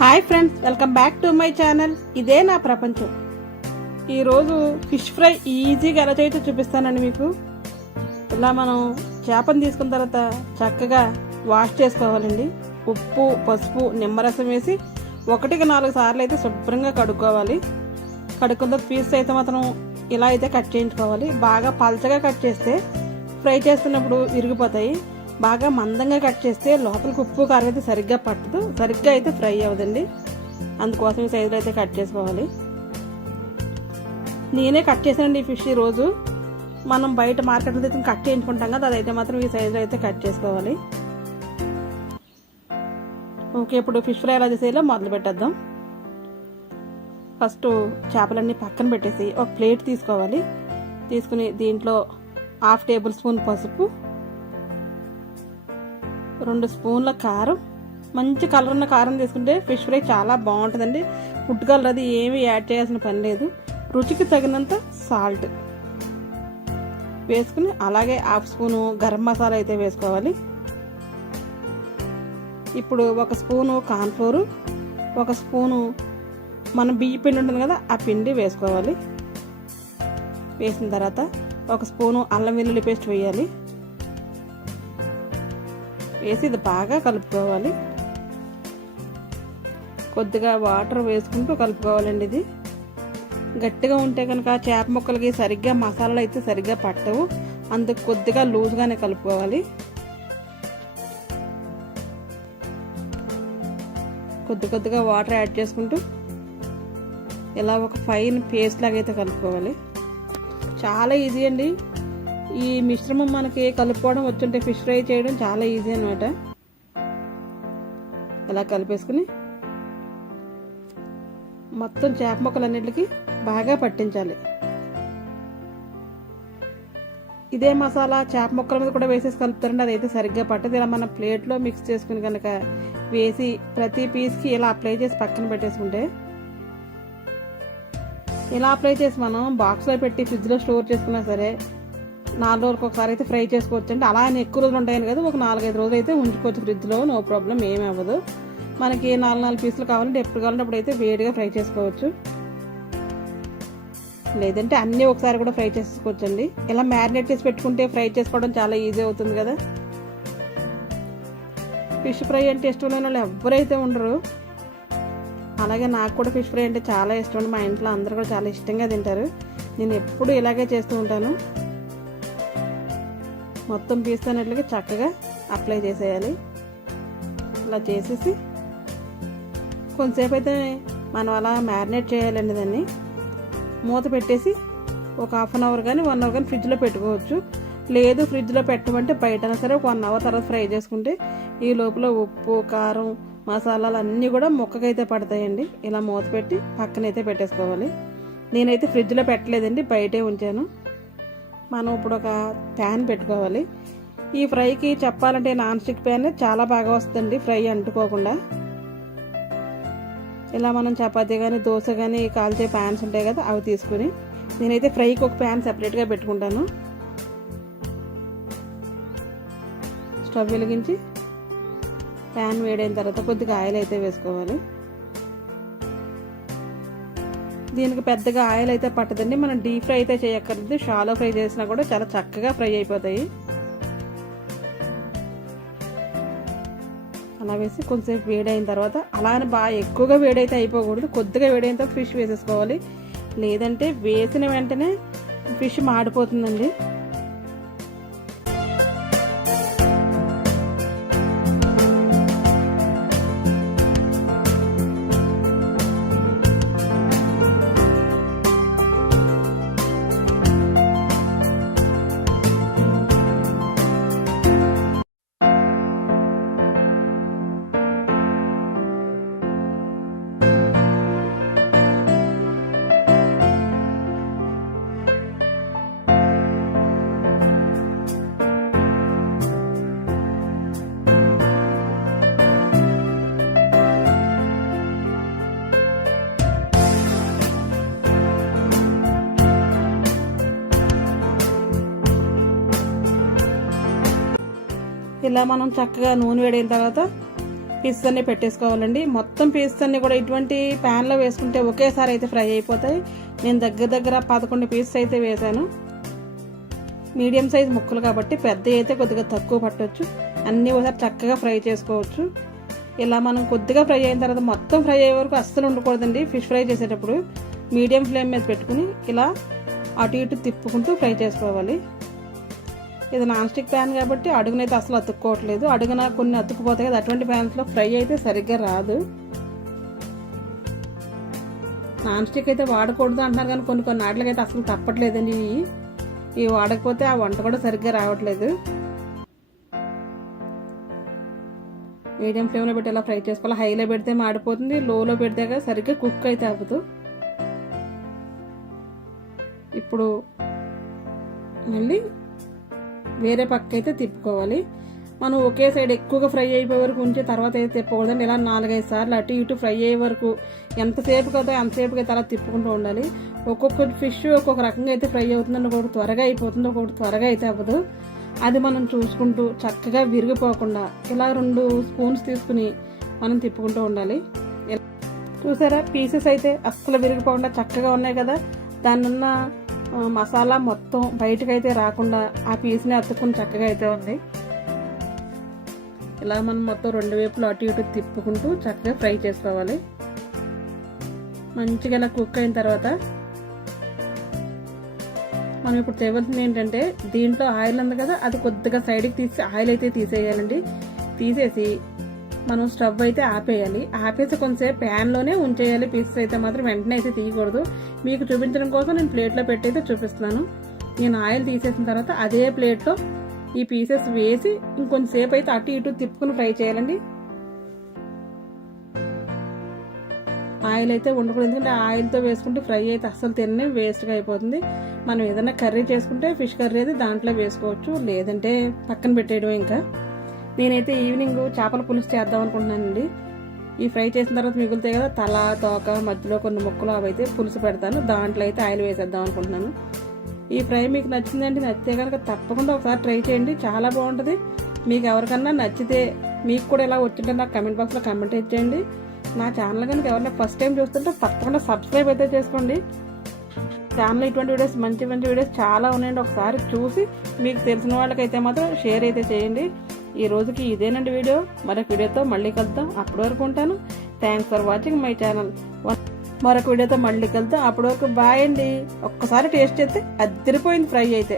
Hi friends, welcome back to my channel. ఇదే నా ప్రపంచం. ఈరోజు ఫిష్ ఫ్రై ఈజీగా ఎలా చేయొచ్చో చూపిస్తానండి మీకు. ఇలా మనం చేపను తీసుకున్న తర్వాత చక్కగా వాష్ చేసుకోవాలండి. ఉప్పు, పసుపు, నిమ్మరసం వేసి 1-4 సార్లు అయితే శుభ్రంగా కడుక్కోవాలి. కడుక్కున్న పీస్ అయితే మాత్రం ఇలా అయితే కట్ చేయించుకోవాలి. బాగా పల్చగా కట్ చేస్తే ఫ్రై చేస్తున్నప్పుడు విరిగిపోతాయి. బాగా మందంగా కట్ చేస్తే లోపలికి ఉప్పు కారం అయితే సరిగ్గా పట్టదు, సరిగ్గా అయితే ఫ్రై అవ్వదండి. అందుకోసం ఈ సైజులో అయితే కట్ చేసుకోవాలి. నేనే కట్ చేసానండి ఈ ఫిష్ ఈరోజు. మనం బయట మార్కెట్లో అయితే కట్ చేయించుకుంటాం కదా, అదైతే మాత్రం ఈ సైజులో అయితే కట్ చేసుకోవాలి. ఓకే, ఇప్పుడు ఫిష్ ఫ్రై ఎలా చేసేలా మొదలు పెట్టేద్దాం. ఫస్ట్ చేపలన్నీ పక్కన పెట్టేసి ఒక ప్లేట్ తీసుకోవాలి. తీసుకుని దీంట్లో 1/2 టేబుల్ స్పూన్ పసుపు, 2 స్పూన్ల కారం, మంచి కలర్ ఉన్న కారం తీసుకుంటే ఫిష్ ఫ్రై చాలా బాగుంటుందండి. ఫుడ్ కలర్ అది ఏమీ యాడ్ చేయాల్సిన పని లేదు. రుచికి తగినంత సాల్ట్ వేసుకుని అలాగే 1/2 స్పూను గరం మసాలా అయితే వేసుకోవాలి. ఇప్పుడు 1 స్పూను కార్న్ఫ్లోర్, 1 స్పూను మనం బియ్య పిండి ఉంటుంది కదా, ఆ పిండి వేసుకోవాలి. వేసిన తర్వాత 1 స్పూను అల్లం వెల్లుల్లి పేస్ట్ వేయాలి. వేసి ఇది బాగా కలుపుకోవాలి. కొద్దిగా వాటర్ వేసుకుంటూ కలుపుకోవాలండి. ఇది గట్టిగా ఉంటే కనుక చేప ముక్కలకి సరిగ్గా మసాలాలు అయితే సరిగ్గా పట్టవు. అందుకు కొద్దిగా లూజ్గానే కలుపుకోవాలి. కొద్దిగా వాటర్ యాడ్ చేసుకుంటూ ఇలా ఒక ఫైన్ పేస్ట్ లాగా అయితే కలుపుకోవాలి. చాలా ఈజీ అండి. ఈ మిశ్రమం మనకి కలుపుకోవడం వచ్చుంటే ఫిష్ ఫ్రై చేయడం చాలా ఈజీ అనమాట. ఇలా కలిపేసుకుని మొత్తం చేప ముక్కలన్నిటికీ బాగా పట్టించాలి. ఇదే మసాలా చేప ముక్కల మీద కూడా వేసేసి కలుపుతారండి, అదైతే సరిగ్గా పట్టదు. ఇలా మనం ప్లేట్లో మిక్స్ చేసుకుని కనుక వేసి ప్రతి పీస్కి ఇలా అప్లై చేసి పక్కన పెట్టేసుకుంటే, ఇలా అప్లై చేసి మనం బాక్స్లో పెట్టి ఫ్రిడ్జ్లో స్టోర్ చేసుకున్నా సరే 4 రోజులకు ఒకసారి అయితే ఫ్రై చేసుకోవచ్చు అండి. అలా అని ఎక్కువ రోజులు ఉంటాయని కదా, ఒక 4-5 రోజులు అయితే ఉంచుకోవచ్చు ఫ్రిడ్జ్లో, నో ప్రాబ్లం, ఏమి అవ్వదు. మనకి 4 పీసులు కావాలంటే ఎప్పుడు కావాలంటే అప్పుడు అయితే వేడిగా ఫ్రై చేసుకోవచ్చు. లేదంటే అన్నీ ఒకసారి కూడా ఫ్రై చేసుకోవచ్చు అండి. ఇలా మ్యారినేట్ చేసి పెట్టుకుంటే ఫ్రై చేసుకోవడం చాలా ఈజీ అవుతుంది కదా. ఫిష్ ఫ్రై అంటే ఇష్టం లేని వాళ్ళు ఎవరైతే ఉండరు. అలాగే నాకు కూడా ఫిష్ ఫ్రై అంటే చాలా ఇష్టం. మా ఇంట్లో అందరూ కూడా చాలా ఇష్టంగా తింటారు. నేను ఎప్పుడు ఇలాగే చేస్తూ ఉంటాను. మొత్తం పీస్తున్నట్లుగా చక్కగా అప్లై చేసేయాలి. ఇలా చేసేసి కొంతసేపు అయితే మనం అలా మ్యారినేట్ చేయాలండి. దాన్ని మూత పెట్టేసి ఒక 1/2 అవర్ కానీ 1 అవర్ కానీ ఫ్రిడ్జ్లో పెట్టుకోవచ్చు. లేదు ఫ్రిడ్జ్లో పెట్టమంటే బయటనా సరే ఒక 1 అవర్ తర్వాత ఫ్రై చేసుకుంటే ఈ లోపల ఉప్పు, కారం, మసాలాలు అన్నీ కూడా ముక్కకైతే పడతాయండి. ఇలా మూత పెట్టి పక్కనైతే పెట్టేసుకోవాలి. నేనైతే ఫ్రిడ్జ్లో పెట్టలేదండి, బయటే ఉంచాను. మనం ఇప్పుడు ఒక ప్యాన్ పెట్టుకోవాలి. ఈ ఫ్రైకి చెప్పాలంటే నాన్ స్టిక్ ప్యాన్ చాలా బాగా వస్తుందండి, ఫ్రై అంటుకోకుండా. ఇలా మనం చపాతీ కానీ దోశ కానీ కాల్చే ప్యాన్స్ ఉంటాయి కదా, అవి తీసుకుని నేనైతే ఫ్రైకి ఒక ప్యాన్ సెపరేట్గా పెట్టుకుంటాను. స్టవ్ వెలిగించి ప్యాన్ వేడైన తర్వాత కొద్దిగా ఆయిల్ అయితే వేసుకోవాలి. దీనికి పెద్దగా ఆయిల్ అయితే పట్టదండి. మనం డీప్ ఫ్రై అయితే చేయక్కర్లేదు, షాలో ఫ్రై చేసినా కూడా చాలా చక్కగా ఫ్రై అయిపోతాయి. అలా వేసి కొంచెంసేపు వేడైన తర్వాత, అలానే బాగా ఎక్కువగా వేడైతే అయిపోకూడదు, కొద్దిగా వేడైన తర్వాత ఫిష్ వేసేసుకోవాలి. లేదంటే వేసిన వెంటనే ఫిష్ మాడిపోతుందండి. ఇలా మనం చక్కగా నూనె వేడైన తర్వాత పీసెస్ అన్నీ పెట్టేసుకోవాలండి. మొత్తం పీసెస్ అన్నీ కూడా ఇటువంటి ప్యాన్లో వేసుకుంటే ఒకేసారి అయితే ఫ్రై అయిపోతాయి. నేను దగ్గర 11 పీసెస్ అయితే వేసాను. మీడియం సైజ్ ముక్కలు కాబట్టి పెద్ద అయితే కొద్దిగా తక్కువ పట్టవచ్చు. అన్నీ ఒకసారి చక్కగా ఫ్రై చేసుకోవచ్చు. ఇలా మనం కొద్దిగా ఫ్రై అయిన తర్వాత మొత్తం ఫ్రై అయ్యే వరకు అస్సలు ఉండకూడదండి. ఫిష్ ఫ్రై చేసేటప్పుడు మీడియం ఫ్లేమ్ మీద పెట్టుకుని ఇలా అటు ఇటు తిప్పుకుంటూ ఫ్రై చేసుకోవాలి. ఇది నాన్ స్టిక్ ప్యాన్ కాబట్టి అడుగునైతే అసలు అతుక్కోవట్లేదు. అడుగున కొన్ని అతుక్కుపోతాయి కదా, అటువంటి ప్యాన్స్లో ఫ్రై అయితే సరిగ్గా రాదు. నాన్ స్టిక్ అయితే వాడకూడదు అంటున్నారు కానీ కొన్ని వాటికైతే అసలు తప్పట్లేదండి. ఇవి వాడకపోతే ఆ వంట కూడా సరిగ్గా రావట్లేదు. మీడియం ఫ్లేమ్లో పెట్టి ఇలా ఫ్రై చేసుకోవాలి. హైలో పెడితే మాడిపోతుంది, లోలో పెడితే కదా సరిగ్గా కుక్ అయితే అవ్వదు. ఇప్పుడు మళ్ళీ వేరే పక్క అయితే తిప్పుకోవాలి. మనం ఒకే సైడ్ ఎక్కువగా ఫ్రై అయిపోయే వరకు ఉంచి తర్వాత అయితే తిప్పకూడదండి. ఇలా 4-5 సార్లు అటు ఇటు ఫ్రై అయ్యే వరకు ఎంతసేపు కదా అంతసేపుకి అయితే అలా తిప్పుకుంటూ ఉండాలి. ఒక్కొక్క ఫిష్ ఒక్కొక్క రకంగా అయితే ఫ్రై అవుతుందండి. ఒక్కొక్కటి త్వరగా అయిపోతుంది, ఒక్కొక్కటి త్వరగా అయితే అవ్వదు. అది మనం చూసుకుంటూ చక్కగా విరిగిపోకుండా ఇలా 2 స్పూన్స్ తీసుకుని మనం తిప్పుకుంటూ ఉండాలి. చూసారా, పీసెస్ అయితే అస్సలు విరిగిపోకుండా చక్కగా ఉన్నాయి కదా. దాని ఉన్న మసాలా మొత్తం బయటకైతే రాకుండా ఆ పీస్ని అతుక్కుని చక్కగా అయితే ఉంది. ఇలా మనం మొత్తం 2 వైపులు అటు ఇటు తిప్పుకుంటూ చక్కగా ఫ్రై చేసుకోవాలి. మంచిగా ఇలా కుక్ అయిన తర్వాత మనం ఇప్పుడు చేయవలసింది ఏంటంటే, దీంట్లో ఆయిల్ ఉంది కదా, అది కొద్దిగా సైడ్కి తీసి ఆయిల్ అయితే తీసేయాలండి. తీసేసి మనం స్టవ్ అయితే ఆపేయాలి. ఆపేసి కొంచెంసేపు ప్యాన్లోనే ఉంచేయాలి. పీసెస్ అయితే మాత్రం వెంటనే అయితే తీయకూడదు. మీకు చూపించడం కోసం నేను ప్లేట్లో పెట్టి అయితే చూపిస్తున్నాను. నేను ఆయిల్ తీసేసిన తర్వాత అదే ప్లేట్లో ఈ పీసెస్ వేసి ఇంకొంచెంసేపు అయితే అటు ఇటు తిప్పుకుని ఫ్రై చేయాలండి. ఆయిల్ అయితే ఉండకూడదు, ఎందుకంటే ఆయిల్తో వేసుకుంటే ఫ్రై అయితే అస్సలు తిన్నే వేస్ట్గా అయిపోతుంది. మనం ఏదైనా కర్రీ చేసుకుంటే ఫిష్ కర్రీ అయితే దాంట్లో వేసుకోవచ్చు, లేదంటే పక్కన పెట్టేయడం. ఇంకా నేనైతే ఈవినింగ్ చేపల పులుసు చేద్దాం అనుకుంటున్నానండి. ఈ ఫ్రై చేసిన తర్వాత మిగులుతాయి కదా తల, తోక, మధ్యలో కొన్ని ముక్కలు అవి అయితే పులుసు పెడతాను. దాంట్లో అయితే ఆయిల్ వేసేద్దాం అనుకుంటున్నాను. ఈ ఫ్రై మీకు నచ్చిందండి. నచ్చితే కనుక తప్పకుండా ఒకసారి ట్రై చేయండి, చాలా బాగుంటుంది. మీకు ఎవరికన్నా నచ్చితే మీకు కూడా ఎలా వచ్చింటే నాకు కమెంట్ బాక్స్లో కమెంట్ ఇచ్చేయండి. నా ఛానల్ కనుక ఎవరైనా ఫస్ట్ టైం చూస్తుంటే తప్పకుండా సబ్స్క్రైబ్ అయితే చేసుకోండి. ఛానల్ ఇటువంటి వీడియోస్ మంచి వీడియోస్ చాలా ఉన్నాయండి. ఒకసారి చూసి మీకు తెలిసిన వాళ్ళకైతే మాత్రం షేర్ అయితే చేయండి. ఈ రోజుకి ఇదేనండి వీడియో. మరొక వీడియోతో మళ్ళీ కలుద్దాం. అప్పటి వరకు ఉంటాను. Thanks for watching my channel. మరొక వీడియోతో మళ్ళీ కలుద్దాం. అప్పటి వరకు బాయ్ అండి. ఒక్కసారి టేస్ట్ చేస్తే అదిరిపోయింది ఫ్రై అయితే.